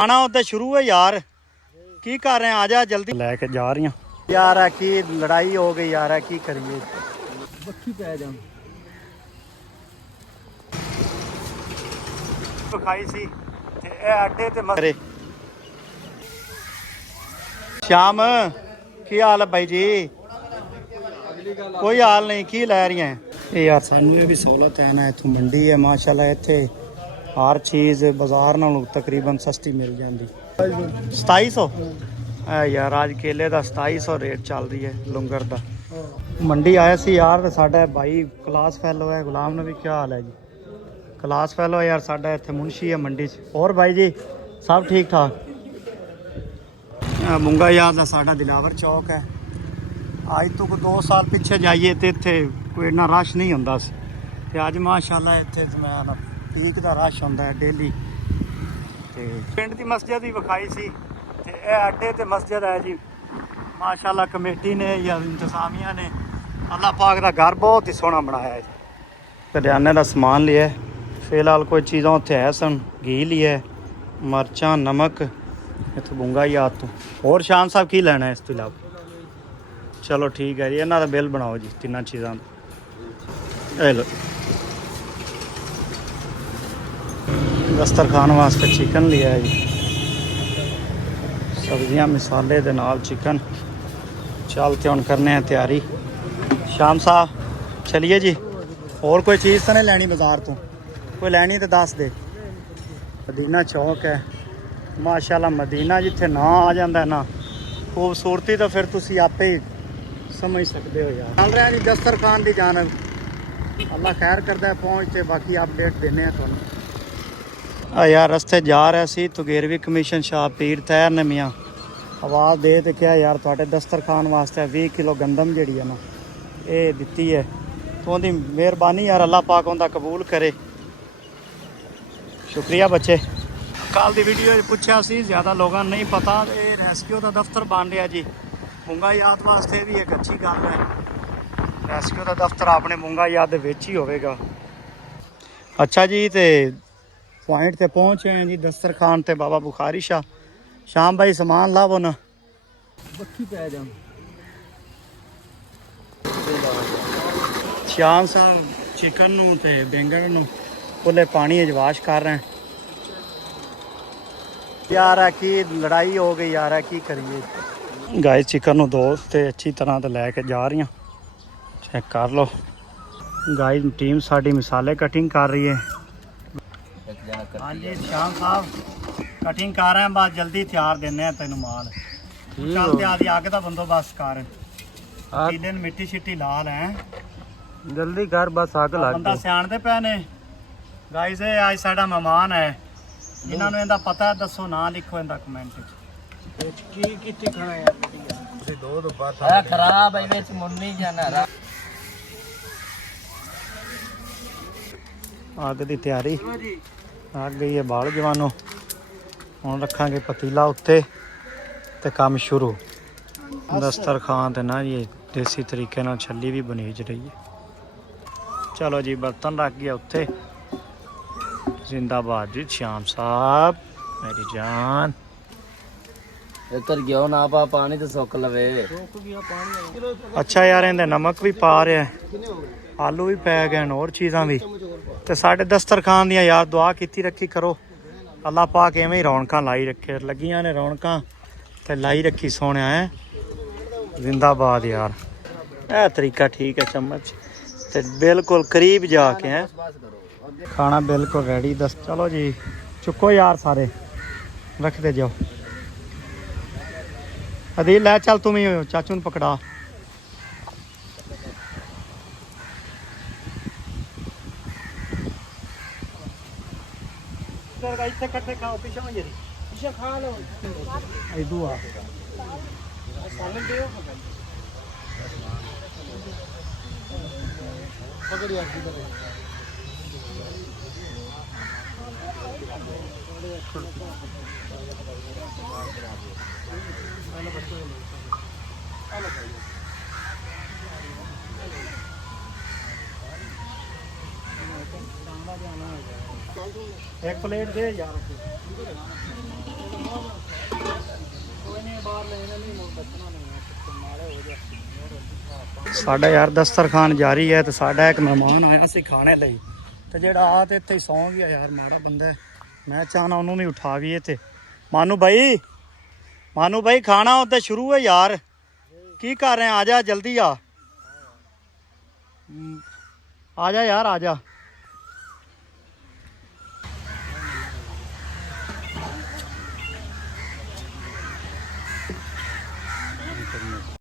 आना उधर शुरू है यार की कर रहे हैं आजा जल्दी लेके जा रही हूं यार की लड़ाई हो गई यार की करिए बक्खी पै जा खाई सी ते अड्डे ते मरे श्याम की हाल है भाई जी कोई हाल नहीं की लै रही है यार सानू भी सहूलत है ना इथों मंडी है माशाल्लाह इत्थे हर चीज़ बाजार नालों तकरीबन सस्ती मिल जाती 2700 यार अज केले का 2700 रेट चल रही है लुंगर का मंडी आया सी यार साडा भाई क्लास फैलो है गुलाम नबी क्या हाल है जी क्लास फैलो यार साडा इत्थे मुंशी है मंडी और भाई जी सब ठीक ठाक मुंगा यार का साडा दिलावर चौक है अज तो 2 साल पिछे जाइए तो इत्थे कोई इन्ना रश नहीं होंदा सी ते अज माशाल्लाह इत्थे मैं पीक का रश होंदा है डेली ते पिंड की मस्जिद ही विखाई सी ते अड्डे ते मस्जिद है जी माशाल्लाह कमेटी ने या इंतजामिया ने अल्लाह पाक का घर बहुत ही सोहना बनाया है करियाने का समान लिया फिलहाल कोई चीज़ां उत्थे है सन घी लिया मरचां नमक इत्थे बुंगा याद तो और शान साहब की लेना है इस तो इलावा चलो ठीक है जी इन्हां दा बिल बनाओ जी तिन्नां चीज़ां दा लो दस्तरखान वास्ते चिकन लिया है जी सब्जियां मिसाले दे नाल चिकन चलते हुण करने हैं तैयारी शाम साहब चलिए जी और कोई चीज़ तो नहीं लैनी बाजार तो कोई लैनी तो दस दे मदीना चौक है माशाल्लाह मदीना जिथे ना आ जाता है ना खूबसूरती तो फिर तुसी आपे ही समझ सकते हो यार चल रहा है जी दस्तरखान की जानब अल्लाह खैर करता है पहुँचते बाकी अपडेट देने हैं तुहानू यार रस्ते जा रहे सी तो 11वीं कमीशन शाह पीर तैर ने मियाँ आवाज़ दे तो क्या यार थोड़े दस्तरखान वास्ते 20 किलो गंदम जी है ना ये दिती है तो उनकी मेहरबानी यार अल्लाह पाक उनका कबूल करे शुक्रिया बच्चे कल की वीडियो पूछा सी ज़्यादा लोगों नहीं पता ये रेस्क्यू का दफ्तर बन रहा जी मुंगा याद वास्ते भी एक अच्छी गल है रेस्क्यू का दफ्तर अपने मुंगा याद ही होगा अच्छा जी तो पॉइंट ते पहुँचे हैं जी दस्तरखान ते बाबा बुखारी शाह शाम भाई समान लावो ना बक्खी पै जा श्याम साहब चिकन नू ते बैंगन नू खुले पानी अजवाश कर रहे हैं यार की लड़ाई हो गई यार की करिए गाय चिकन नू दो ते अच्छी तरह तो लैके जा रही चेक कर लो गाय टीम साड़ी मिसाले कटिंग कर रही है हाँ जी श्याम साहब कटिंग कर रहे हैं बस जल्दी तैयार देने हैं तेन माल चलते आदि अग का बंदोबस्त कर तीन मिट्टी शिट्टी लाल है जल्दी कर बस अग लग बंदा सियाणते पे ने गाइस अज साडा मेहमान है इन्होंने इहदा पता है दसो ना लिखो इहदा कमेंट की कितनी खाना यार दो तो बात है खराब है विच मुड़ नहीं जाना अग की तैयारी आ गई है बाल जवानों हुण रखांगे पतीला उत्ते ते काम शुरू दस्तरखान ते ना जी देसी तरीके नाल छल्ली भी बनीज रही है चलो जी बर्तन रख गया उत्ते जिंदाबाद जी श्याम साहब मेरी जान इधर गयो ना पा पानी तो सुक लवे अच्छा यार इहदे नमक भी पा रहा है आलू भी पै गए और चीज़ां भी तो साढ़े दस्तरखान दियां यार दुआ कीती रखी करो अल्लाह पाक इवें ही रौनकां लाई रखे लगियां ने रौनकां ते लाई रखी सोने है जिंदाबाद यार यह तरीका ठीक है चम्मच ते बिल्कुल करीब जाके हैं खाना बिल्कुल रेडी दस चलो जी चुको यार सारे रखते जाओ अदील लै चल तुम ही चाचू ने पकड़ा इतने कट्ठे खाओ पीछे में जरी पीछे खा लो इधू आ सालन दे पकड़ी आ इधर एक प्लेट दे यार ਸਾਡਾ ਯਾਰ ਦਸਤਰਖਾਨ ਜਾਰੀ ਹੈ ਤੇ ਸਾਡਾ ਇੱਕ ਮਹਿਮਾਨ ਆਇਆ ਸੀ ਖਾਣੇ ਲਈ ਤੇ ਜਿਹੜਾ ਆ ਤੇ ਇੱਥੇ ਹੀ ਸੌਂ ਗਿਆ ਯਾਰ, ਮਾੜਾ ਬੰਦਾ ਹੈ। ਮੈਂ ਚਾਹਨਾ ਉਹਨੂੰ ਵੀ ਉਠਾਵੀਏ ਤੇ ਮਾਨੂ ਭਾਈ ਖਾਣਾ ਉੱਤੇ ਸ਼ੁਰੂ ਹੈ ਯਾਰ, ਕੀ ਕਰ ਰਹੇ ਆ? ਆ ਜਾ ਜਲਦੀ ਆ ਜਾ ਯਾਰ, ਆ ਜਾ।